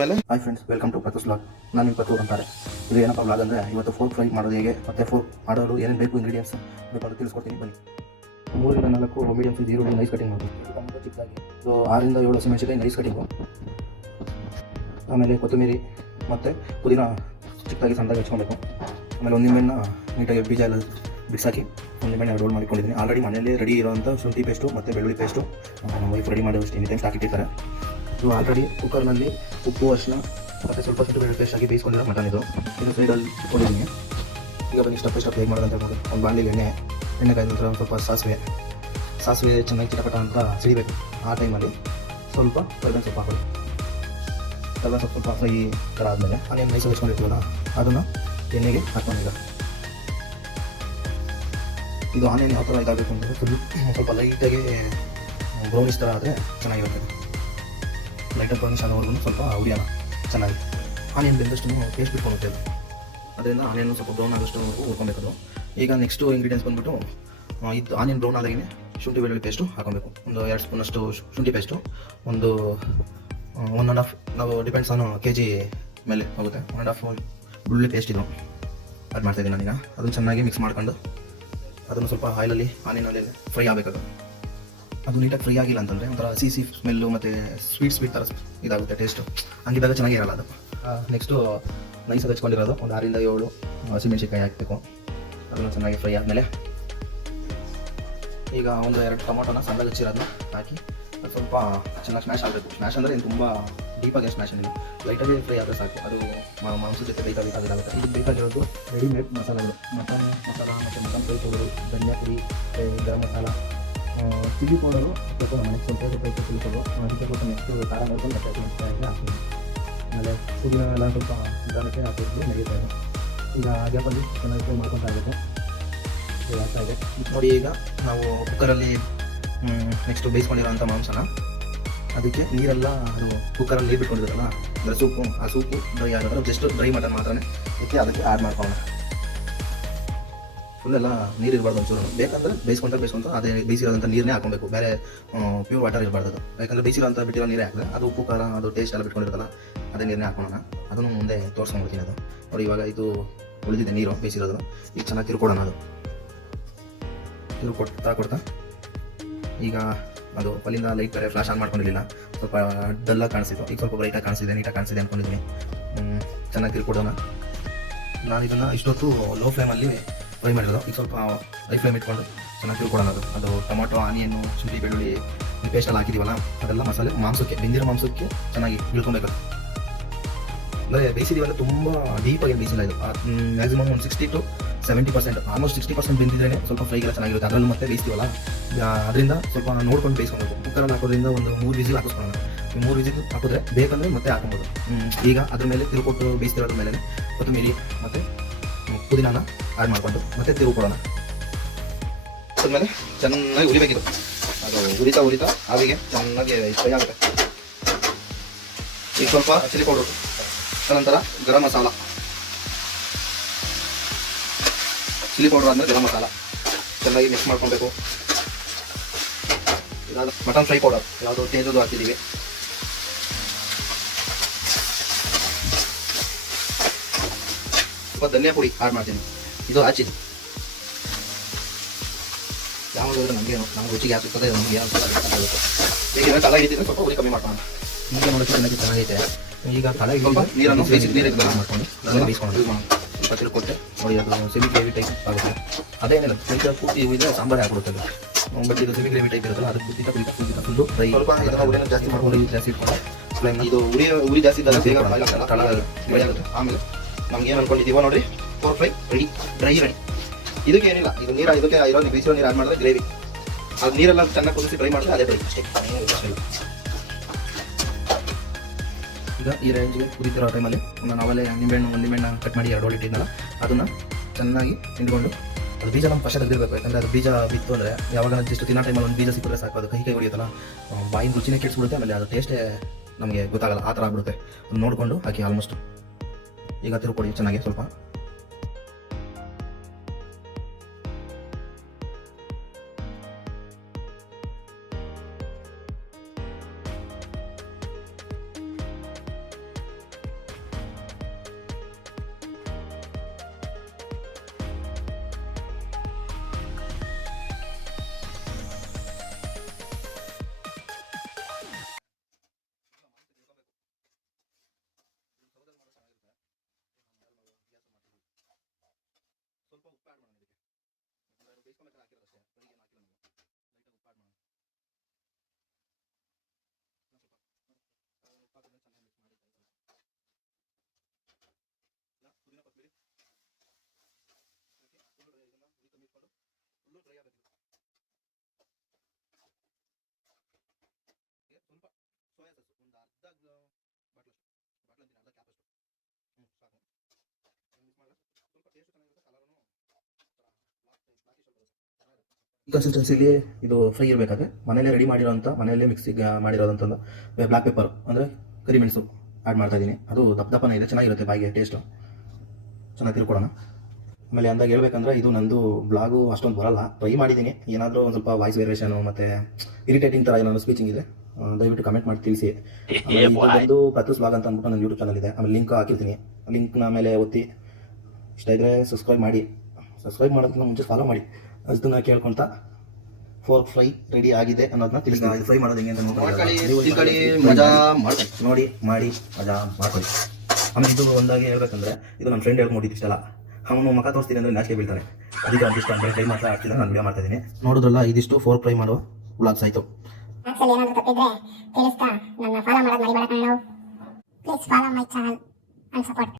ಮೇಲೆ hi friends, welcome to Pathu's vlog. ನಾನು ನಿಮ್ಮ ಪತು ಅಂತಾರೆ. ಇದು ಏನಪ್ಪ ವ್ಲಾಗ್ ಅಂದರೆ, ಇವತ್ತು ಫೋರ್ಕ್ ಫ್ರೈ ಮಾಡೋದು ಹೇಗೆ ಮತ್ತು ಫೋರ್ಕ್ ಮಾಡೋರು ಏನೇನು ಬೇಕು ಇಂಗ್ರೀಡಿಯೆಂಟ್ಸ್ ಬೇಕು ಅಂತ ತಿಳಿಸ್ಕೊಡ್ತೀನಿ ಬನ್ನಿ. 3-4 ಮೀಡಿಯಮ್ ಸೈಜ್ ಈರುಳ್ಳಿ ನೈಸ್ ಕಟಿಂಗ್ ಮಾಡೋದು, ಟೊಮೊಟೊ ಚಿಕ್ಕದಾಗಿ, 6-7 ಹಸಿಮೆಣಸಿನಕಾಯಿ ನೈಸ್ ಕಟಿಂಗು, ಆಮೇಲೆ ಕೊತ್ತಂಬರಿ ಮತ್ತು ಪುದೀನ ಚಿಕ್ಕದಾಗಿ ಸಣ್ಣದಾಗಿ ಹಚ್ಕೊಬೇಕು. ಆಮೇಲೆ ಒಂದು ನಿಂಬೆಹಣ್ಣ ನೀಟಾಗಿ ಬೀಜ ಎಲ್ಲ ಬಿಸಾಕಿ ಒಂದು ನಿಂಬೆಹಣ್ಣು ರೋಲ್ ಮಾಡಿಕೊಂಡಿದ್ದೀನಿ. ಆಲ್ರೆಡಿ ಮನೆಯಲ್ಲೇ ರೆಡಿ ಇರೋಂಥ ಶುಂಠಿ ಪೇಸ್ಟು ಮತ್ತು ಬೆಳ್ಳುಳ್ಳಿ ಪೇಸ್ಟು ನಮ್ಮ ವೈಫ್ ರೆಡಿ ಮಾಡೋಷ್ಟು ಎನಿ ಟೈಮ್ ಹಾಕಿಟ್ಟಿರ್ತಾರೆ. ಇದು ಆಲ್ರೆಡಿ ಕುಕ್ಕರ್ನಲ್ಲಿ ಉಪ್ಪು, ಅರಿಶಿನ ಮತ್ತು ಸ್ವಲ್ಪ ಶುಂಠಿ ಬೆಳ್ಳುಳ್ಳಿ ಪೇಸ್ಟ್ ಆಗಿ ಬೇಯಿಸ್ಕೊಂಡಿರೋ ಮಟನ್ ಇದು. ಇನ್ನು ಸೈಡಲ್ಲಿ ಇಟ್ಕೊಂಡಿದ್ದೀನಿ. ಈಗ ಬನ್ನಿ ಸ್ಟೆಪ್ ಬೈ ಸ್ಟೆಪ್ ಹೇಗೆ ಮಾಡೋದು ಅಂತ ಹೇಳ್ಬೋದು. ಒಂದು ಬಾಣಲಿಗೆ ಎಣ್ಣೆ ಕಾಯ್ದ ನಂತರ ಒಂದು ಸ್ವಲ್ಪ ಸಾಸಿವೆ ಚೆನ್ನಾಗಿ ಚಿಟಪಟ ಅಂತ ಸಿಡಿಬೇಕು. ಆ ಟೈಮಲ್ಲಿ ಸ್ವಲ್ಪ ಕರಿಬೇವಿನ ಸೊಪ್ಪು ಹಾಕೋದು. ಕರಿಬೇವಿನ ಸೊಪ್ಪು ಸ್ವಲ್ಪ ಫ್ರೈ ಥರ ಆದಮೇಲೆ ಆನಿಯನ್ ನೈಸ್ ಹಚ್ಕೊಂಡಿರ್ತೀವಲ್ಲ ಅದನ್ನು ಎಣ್ಣೆಗೆ ಹಾಕ್ಕೊಂಡಿದ್ದ. ಇದು ಆನಿಯನ್ ಯಾವ ಥರ ಇದಾಗಬೇಕು ಅಂದರೆ ಸ್ವಲ್ಪ ಲೈಟಾಗಿ ಬ್ರೌನಿಶ್ ಥರ ಆದರೆ ಚೆನ್ನಾಗಿರುತ್ತೆ. ಲೈಟಾಗಿ ಬ್ರೌನಿಶ್ ಆಗೋವರೆಗೂ ಸ್ವಲ್ಪ ಉರಿಯೋಣ ಚೆನ್ನಾಗಿ. ಆನಿಯನ್ ಬೆಂದಷ್ಟು ಟೇಸ್ಟ್ ಬಿಟ್ಕೊಳುತ್ತೆ ಅದು. ಅದರಿಂದ ಆನಿಯನ್ ಸ್ವಲ್ಪ ಬ್ರೌನ್ ಆಗೋಷ್ಟು ಹುರ್ಕೊಬೇಕದು. ಈಗ ನೆಕ್ಸ್ಟು ಇಂಗ್ರೀಡಿಯೆಂಟ್ಸ್ ಬಂದುಬಿಟ್ಟು, ಇದು ಆನಿಯನ್ ಬ್ರೌನ್ ಆದಾಗೇ ಶುಂಠಿ ಬೆಳ್ಳುಳ್ಳಿ ಪೇಸ್ಟು ಹಾಕೊಬೇಕು. ಒಂದು 2 ಸ್ಪೂನಷ್ಟು ಶುಂಠಿ ಪೇಸ್ಟು, ಒಂದು 1.5, ನಾವು ಡಿಪೆಂಡ್ಸ್ ಆನ್ kg ಮೇಲೆ ಹೋಗುತ್ತೆ, 1.5 ಬೆಳ್ಳುಳ್ಳಿ ಪೇಸ್ಟ್ ಇದು ಆ್ಯಡ್ ಮಾಡ್ತಾಯಿದ್ದೀನಿ ನಾನೀಗ. ಅದನ್ನು ಚೆನ್ನಾಗಿ ಮಿಕ್ಸ್ ಮಾಡ್ಕೊಂಡು ಅದನ್ನು ಸ್ವಲ್ಪ ಆಯಿಲಲ್ಲಿ ಆನಿಯನಲ್ಲಿ ಫ್ರೈ ಆಗಬೇಕದು. ಅದು ನೀಟಾಗಿ ಫ್ರೈ ಆಗಿಲ್ಲ ಅಂತಂದರೆ ಒಂಥರ ಸಿಹಿ ಸ್ಮೆಲ್ಲು ಮತ್ತು ಸ್ವೀಟ್ ಥರ ಇದಾಗುತ್ತೆ ಟೇಸ್ಟು. ಹಂಗಿದ್ದಾಗ ಚೆನ್ನಾಗಿರಲ್ಲ ಅದು. ನೆಕ್ಸ್ಟು ನೈಸಾಗಿ ಹಚ್ಕೊಂಡಿರೋದು ಒಂದು 6-7 ಹಸಿಮೆಣಸಿನ್ಕಾಯಿ ಹಾಕಬೇಕು. ಅದನ್ನು ಚೆನ್ನಾಗಿ ಫ್ರೈ ಆದಮೇಲೆ ಈಗ ಒಂದು 2 ಟೊಮೊಟೊನ ಸಣ್ಣದಾಗಿ ಹಚ್ಚಿರೋದನ್ನ ಹಾಕಿ ಅದು ಸ್ವಲ್ಪ ಚೆನ್ನಾಗಿ ಸ್ಮ್ಯಾಶ್ ಆಗಬೇಕು. ಸ್ಮ್ಯಾಶ್ ಅಂದರೆ ಏನು ತುಂಬ ಡೀಪಾಗಿ ಸ್ಮ್ಯಾಶ್ ಏನಿಲ್ಲ, ಲೈಟಾಗಿ ಫ್ರೈ ಆದರೆ ಸಾಕು. ಅದು ಮಾಂಸದ ಜೊತೆ ಬೇಕಾಗುತ್ತೆ. ಇದಕ್ಕೆ ಬೇಕಾಗಿರೋದು ರೆಡಿಮೇಡ್ ಮಸಾಲೆಗಳು, ಮಟನ್ ಮಸಾಲ ಮತ್ತು ಮಟನ್ ಫ್ರೈ ಪೌಡರು, ಧನಿಯಾ ಪುಡಿ, ಗರಂ ಮಸಾಲ, ಚಿಲ್ಲಿ ಪೌಡರು ಸ್ವಲ್ಪ ಮನೆಗೆ ಸ್ವಲ್ಪ ಚಿಲ್ಲಿ ಪೌಡರು, ಅದಕ್ಕೆ ಸ್ವಲ್ಪ ನೆಕ್ಸ್ಟ್ ಖಾರ ನೋಡ್ಕೊಂಡು ಮತ್ತೆ ಹಸಿಮೆಣಸಿನಕಾಯಿ ಹಾಕ್ತೀವಿ. ಆಮೇಲೆ ಪುದೀನ ಎಲ್ಲ ಸ್ವಲ್ಪ ನಿಧಾನಕ್ಕೆ ಹಾಕಿದ್ದು ನಡೀತಾ ಇದೆ. ಈಗ ಗ್ಯಾಪಲ್ಲಿ ಚೆನ್ನಾಗಿ ಫ್ರೈ ಮಾಡ್ಕೊತಾ ಆಗಬೇಕು. ಆಗ್ತಾ ಇದೆ ನೋಡಿ. ಈಗ ನಾವು ಕುಕ್ಕರಲ್ಲಿ ನೆಕ್ಸ್ಟು ಬೇಯಿಸ್ಕೊಂಡಿರೋಂಥ ಮಾಂಸನ ಅದಕ್ಕೆ ನೀರೆಲ್ಲ ಅದು ಕುಕ್ಕರಲ್ಲಿ ನೀರು ಬಿಟ್ಕೊಂಡಿರೋಲ್ಲ, ಅದರ ಸೂಪು, ಆ ಸೂಪು ಡ್ರೈ ಆಗೋದ್ರೆ ಜಸ್ಟ್ ಡ್ರೈ ಮಟನ್ ಮಾತ್ರನೇ ಅದಕ್ಕೆ ಆ್ಯಡ್ ಮಾಡ್ಕೊಳ್ಳೋಣ. ಫುಲ್ಲೆಲ್ಲ ನೀರು ಇರಬಾರ್ದು ಒಂಚೂರು. ಬೇಕಂದರೆ ಬೇಯಿಸ್ಕೊಂತ ಅದೇ ಬೇಯಿಸಿರೋಂಥ ನೀರನ್ನೇ ಹಾಕೊಬೇಕು, ಬೇರೆ ಪ್ಯೂರ್ ವಾಟರ್ ಇರಬಾರ್ದು. ಯಾಕಂದರೆ ಬೇಯಿಸಿರೋಂಥ ಬಿಟ್ಟಿರೋ ನೀರೇ ಹಾಕಿದ್ರೆ ಅದು ಉಪ್ಪು ಖಾರ ಅದು ಟೇಸ್ಟ್ ಎಲ್ಲ ಬಿಟ್ಕೊಂಡಿರೋಲ್ಲ, ಅದೇ ನೀರನ್ನೇ ಹಾಕೋಣ. ಅದನ್ನು ಮುಂದೆ ತೋರಿಸ್ಕೊಂಡ್ಬಿಡ್ತೀನಿ. ಅದು ನೋಡಿ, ಇವಾಗ ಇದು ಉಳಿದಿದೆ ನೀರು ಬೇಯಿಸಿರೋದು. ಈಗ ಚೆನ್ನಾಗಿ ತಿರ್ಕೊಡೋಣ. ಅದು ಕೊಡ್ತಾ ಈಗ ಅದು ಅಲ್ಲಿಂದ ಲೈಟ್ ಬೇರೆ ಫ್ಲಾಶ್ ಆನ್ ಮಾಡ್ಕೊಂಡಿರಲಿಲ್ಲ, ಸ್ವಲ್ಪ ಡಲ್ಲಾಗಿ ಕಾಣಿಸ್ತಿತ್ತು. ಈಗ ಸ್ವಲ್ಪ ಬ್ರೈಟಾಗಿ ಕಾಣಿಸಿದೆ, ನೀಟಾಗಿ ಕಾಣಿಸಿದೆ ಅಂದ್ಕೊಂಡಿದ್ದೀನಿ. ಚೆನ್ನಾಗಿ ತಿರ್ಕೊಡೋಣ. ನಾನು ಇದನ್ನು ಇಷ್ಟೊತ್ತು ಲೋ ಫ್ಲೇಮಲ್ಲಿ ಫ್ರೈ ಮಾಡಿರೋದು. ಈಗ ಸ್ವಲ್ಪ ಹೈ ಫ್ಲೇಮ್ ಇಟ್ಕೊಂಡು ಚೆನ್ನಾಗಿ ತಿರ್ಕೊಡೋಣ. ಅದು ಟೊಮೊಟೊ, ಆನಿಯನ್ನು, ಶುಂಠಿ ಬೆಳ್ಳುಳ್ಳಿ ಪೇಸ್ಟೆಲ್ಲ ಹಾಕಿದ್ದೀವಲ್ಲ, ಅದೆಲ್ಲ ಮಸಾಲೆ ಬೆಂದಿರೋ ಮಾಂಸಕ್ಕೆ ಚೆನ್ನಾಗಿ ಇಳ್ಕೊಬೇಕು. ಅಂದರೆ ಬೇಯಿಸಿದೀವಲ್ಲ, ತುಂಬ ಡೀಪಾಗಿ ಬೇಯಿಸಿಲ್ಲ ಇದು. ಮ್ಯಾಕ್ಸಿಮಮ್ ಒಂದು 60-70%, ಆಲ್ಮೋಸ್ಟ್ 60% ಬೆಂದಿದ್ರೇ ಸ್ವಲ್ಪ ಫ್ರೈಗೆಲ್ಲ ಚೆನ್ನಾಗಿರುತ್ತೆ. ಅದರಲ್ಲೂ ಮತ್ತೆ ಬೇಯಿಸ್ತೀವಲ್ಲ, ಅದರಿಂದ ಸ್ವಲ್ಪ ನೋಡ್ಕೊಂಡು ಬೇಯಿಸ್ಕೊಬೇಕು. ಕುಕ್ಕರಲ್ಲಿ ಹಾಕೋದ್ರಿಂದ ಒಂದು 3 ವಿಸಿಲ್ ಹಾಕಿಸ್ಕೊಳ್ಳೋಣ. 3 ವಿಸಿಲ್ ಹಾಕಿದ್ರೆ ಬೇಕಂದರೆ ಮತ್ತೆ ಹಾಕೊಬೋದು. ಈಗ ಅದ್ರ ಮೇಲೆ ತಿರುಕೊಟ್ಟು ಬೇಯಿಸ್ತಿರೋದ್ರ ಮೇಲೆ ಕೊತ್ತಂಬರಿ ಮತ್ತು ಪುದೀನಾನ ಆ್ಯಡ್ ಮಾಡಿಕೊಂಡು ಮತ್ತೆ ತಿರುಕೊಡೋಣ. ಅದಾದಮೇಲೆ ಚೆನ್ನಾಗಿ ಉರಿಬೇಕಿದು. ಅದು ಉರಿತಾ ಆವಿಗೆ ಚೆನ್ನಾಗಿ ಫ್ರೈ ಆಗುತ್ತೆ. ಈಗ ಸ್ವಲ್ಪ ಚಿಲ್ಲಿ ಪೌಡರು, ನಂತರ ಗರಂ ಮಸಾಲ, ಚಿಲ್ಲಿ ಪೌಡರ್ ಆದಮೇಲೆ ಗರಂ ಮಸಾಲ ಚೆನ್ನಾಗಿ ಮಿಕ್ಸ್ ಮಾಡ್ಕೊಬೇಕು. ಇದಾದ ಮಟನ್ ಫ್ರೈ ಪೌಡರ್ ಯಾವುದೋ ತೇಜದು ಹಾಕಿದ್ದೀವಿ. ಸ್ವಲ್ಪ ಧನಿಯಾ ಪುಡಿ ಆ್ಯಡ್ ಮಾಡ್ತೀನಿ. ಇದು ಹಾಚಿದ್ದು ಯಾವಾಗಾದ್ರೆ ನಮ್ಗೆ ರುಚಿಗೆ ಹಾಕುತ್ತದೆ. ನಮಗೆ ಹೇಗೆ ತಲೆ ಹಿಡಿತಿದ್ರೆ ಸ್ವಲ್ಪ ಉರಿ ಕಮ್ಮಿ ಮಾಡ್ಕೊಳ್ಳೋಣ. ಮುಂದೆ ನೋಡೋಕ್ಕೆ ಚೆನ್ನಾಗೈತೆ. ಈಗ ತಲೆ ಸ್ವಲ್ಪ ನೀರನ್ನು ಮಾಡ್ಕೊಂಡು ಬೇಯಿಸ್ಕೊಂಡು ತಿಳ್ಕೊಟ್ಟೆ ನೋಡಿ. ಅದು ಸೆಮಿ ಗ್ರೇವಿ ಟೈಪ್ ಆಗುತ್ತೆ. ಅದೇನಿಲ್ಲ, ಪೂರ್ತಿ ಇದ್ರೆ ಸಾಂಬಾರು ಹಾಕ್ಬಿಡುತ್ತೆ ಅದು. ಬಟ್ ಇದು ಸೆಮಿ ಗ್ರೇವಿ ಟೈಪ್ ಇರುತ್ತಲ್ಲ, ಅದು ಫುಲ್ಲು ಫ್ರೈ ಜಾಸ್ತಿ ಮಾಡ್ಕೊಂಡು ಜಾಸ್ತಿ ಇಟ್ಕೊಂಡು ಇದು ಉರಿ ಜಾಸ್ತಿ ಇದ್ದಾಗ ಬೇಗ ತಳ ಫ್ರೈ ಆಗುತ್ತೆ. ಆಮೇಲೆ ನಮ್ಗೆ ಏನು ಅನ್ಕೊಂಡಿದ್ದೀವೋ ನೋಡಿರಿ, pork fry ready, dry ready. ಇದಕ್ಕೆ ಏನಿಲ್ಲ, ಇದು ಇದಕ್ಕೆ ಇರೋ ಬೇಯಿಸಿರೋ ನೀರು ಆ್ಯಡ್ ಮಾಡಿದ್ರೆ ಗ್ರೇವಿ. ಅದು ನೀರೆಲ್ಲ ಚೆನ್ನಾಗಿ ಕುದಿಸಿ ಫ್ರೈ ಮಾಡಿದ್ರೆ ಅದೇ ಫ್ರೈ ಅಷ್ಟೇ. ಈಗ ಈ ರೇಂಜ್ಗೆ ಕುದಿತಿರೋ ಟೈಮಲ್ಲಿ ನಾವಲ್ಲೇ ನಿಂಬೆಹಣ್ಣು ಕಟ್ ಮಾಡಿ 2 ಇಟ್ಟಿದ್ನಲ್ಲ, ಅದನ್ನು ಚೆನ್ನಾಗಿ ಹಿಂಡ್ಕೊಂಡು, ಅದು ಬೀಜ ನಮ್ಮ ಫಸ್ಟ್ ತೆಗೆದಿರಬೇಕು. ಯಾಕಂದರೆ ಅದು ಬೀಜ ಬಿತ್ತು ಅಂದರೆ ಯಾವಾಗ ಜಸ್ಟ್ ತಿನ್ನೋ ಟೈಮಲ್ಲಿ ಒಂದು ಬೀಜ ಸಿಕ್ಕಿದ್ರೆ ಸಾಕು, ಅದು ಕೈ ಹೊಡಿಯುತ್ತಲ್ಲ, ಬಾಯಿನ ರುಚಿನೇ ಕೆಡಿಸ್ಬಿಡುತ್ತೆ. ಆಮೇಲೆ ಅದು ಟೇಸ್ಟೇ ನಮಗೆ ಗೊತ್ತಾಗಲ್ಲ, ಆ ಥರ ಆಗ್ಬಿಡುತ್ತೆ. ನೋಡಿಕೊಂಡು ಹಾಕಿ. ಆಲ್ಮೋಸ್ಟ್ ಈಗ ತಿರುಕೊಡಿ ಚೆನ್ನಾಗಿ ಸ್ವಲ್ಪ. ಉಪ್ಪು ಆ್ಯಡ್ ಮಾಡೋಣ ಇದಕ್ಕೆ. ಬೇಯಿಸ್ಕೊಂಬೇಕಾದ್ರೆ ಹಾಕಿರೋದು ಅಷ್ಟೇ, ಫ್ರೈಗೆ ಏನು ಹಾಕಿಲ್ಲ ನಾವು. ಲೈಟಾಗಿ ಉಪ್ಪು ಆ್ಯಡ್ ಮಾಡೋಣ. ಸ್ವಲ್ಪ ಉಪ್ಪು ಹಾಕಿದ್ರೆ ಚೆನ್ನಾಗಿ ಮಿಕ್ಸ್ ಮಾಡಿ ಇಲ್ಲ ಪುದೀನ ಕೊತ್ತಂಬರಿ ಹಾಕಿ ಫುಲ್ಲು ಡ್ರೈ ಇದನ್ನು ಉರಿ ಕಮ್ಮಿ ಇಟ್ಕೊಂಡು ಫುಲ್ಲು ಡ್ರೈ ಆಗಬೇಕು. ಸ್ವಲ್ಪ ಸೋಯಾ ಸಾಸು ಒಂದು ಅರ್ಧ ಬಾಟ್ಲಷ್ಟು, ಬಾಟ್ಲ್ ಅಂತೀನಿ ಅರ್ಧ ಕ್ಯಾಪಷ್ಟು, ಸಾಕು. ಮಿಕ್ಸ್ ಮಾಡಿದ್ರೆ ಸ್ವಲ್ಪ ಟೇಸ್ಟ್ ಚೆನ್ನಾಗಿರುತ್ತೆ, ಕಲರೂ ಬ್ಲಾಕಿಶ್ ಸ್ವಲ್ಪ ಚೆನ್ನಾಗಿರುತ್ತೆ. ಈ ಕನ್ಸಿಸ್ಟೆನ್ಸಿಲಿ ಇದು ಫ್ರೈ ಇರಬೇಕಾದ್ರೆ ಮನೆಯಲ್ಲೇ ರೆಡಿ ಮಾಡಿರೋಂಥ ಮನೆಯಲ್ಲೇ ಮಿಕ್ಸಿಗೆ ಮಾಡಿರೋದಂಥ ಬ್ಲ್ಯಾಕ್ ಪೆಪ್ಪರ್ ಅಂದರೆ ಕರಿಮೆಣಸು ಆ್ಯಡ್ ಮಾಡ್ತಾ ಇದ್ದೀನಿ. ಅದು ದಪ್ಪ ದಪ್ಪನೇ ಇದೆ, ಚೆನ್ನಾಗಿರುತ್ತೆ ಬಾಯಿಗೆ ಟೇಸ್ಟು. ಚೆನ್ನಾಗಿ ತಿಳ್ಕೊಡೋಣ. ಆಮೇಲೆ ಅಂದಾಗ ಹೇಳ್ಬೇಕಂದ್ರೆ ಇದು ನಂದು ಬ್ಲಾಗು ಅಷ್ಟೊಂದು ಬರಲ್ಲ, ಟ್ರೈ ಮಾಡಿದ್ದೀನಿ. ಏನಾದರೂ ಒಂದು ಸ್ವಲ್ಪ ವಾಯ್ಸ್ ವೇರಿಯೇಷನು ಮತ್ತು ಇರಿಟೇಟಿಂಗ್ ಥರ ಏನಾದರೂ ಸ್ಪೀಚಿಂಗ್ ಇದೆ ದಯವಿಟ್ಟು ಕಮೆಂಟ್ ಮಾಡಿ ತಿಳಿಸಿ. ಆಮೇಲೆ ಇದೊಂದು ಪ್ರತುಸ್ ಬ್ಲಾಗ್ ಅಂತ ಅಂದ್ಬಿಟ್ಟು ನನ್ನ ಯೂಟ್ಯೂಬ್ ಚಾನಲ್ ಇದೆ, ಆಮೇಲೆ ಲಿಂಕ್ ಹಾಕಿರ್ತೀನಿ. ಲಿಂಕ್ನ ಮೇಲೆ ಒತ್ತಿ ಇಷ್ಟ ಇದ್ದರೆ ಸಬ್ಸ್ಕ್ರೈಬ್ ಮಾಡಿ. ಸಬ್ಸ್ಕ್ರೈಬ್ ಮಾಡೋದಕ್ಕಿಂತ ಮುಂಚೆ ಫಾಲೋ ಮಾಡಿ. ಅದನ್ನ ಕೇಳ್ಕೊತ ಫೋರ್ಕ್ ಫ್ರೈ ರೆಡಿ ಆಗಿದೆ ಅನ್ನೋದನ್ನ ತಿಳಿಸ್ತೀನಿ. ಫ್ರೈ ಮಾಡೋದು ಹೆಂಗೆ ಅಂತ ನೋಡಿ ಮಾಡಿ ಮಜಾ ಮಾಡ್ಕೊಳ್ಳಿ. ಆಮೇಲೆ ಇದು ಒಂದಾಗಿ ಹೇಳ್ಬೇಕಂದ್ರೆ ಇದು ನನ್ನ ಫ್ರೆಂಡ್ ಹೇಳ್ಕೊಂಡಿದ್ದು ಇಷ್ಟಲ್ಲ, ಅವನು ಮಕ್ಕ ತೋರಿಸ್ತೀನಿ ಅಂದರೆ ನಾಚಿಕೆ ಬೀಳ್ತಾನೆ. ಅದಕ್ಕೆ ಅಂತಿಷ್ಟು ಅಂದರೆ ಫ್ರೈ ಮಾತ್ರ ಆಗ್ತಿಲ್ಲ, ನಾನು ವಿಡಿಯೋ ಮಾಡ್ತಾ ಇದ್ದೀನಿ. ನೋಡಿದ್ರಲ್ಲ, ಇದಿಷ್ಟು ಫೋರ್ಕ್ ಫ್ರೈ ಮಾಡೋ ವ್ಲಾಗ್ಸ್ ಆಯಿತು. ಏನಾದರೂ ತಪ್ಪಿದ್ರೆ ತಿಳಿಸ್ತಾ ನನ್ನ ಫಾಲೋ ಮಾಡೋದು ಮರಿಬೇಡ. Please follow my channel and support.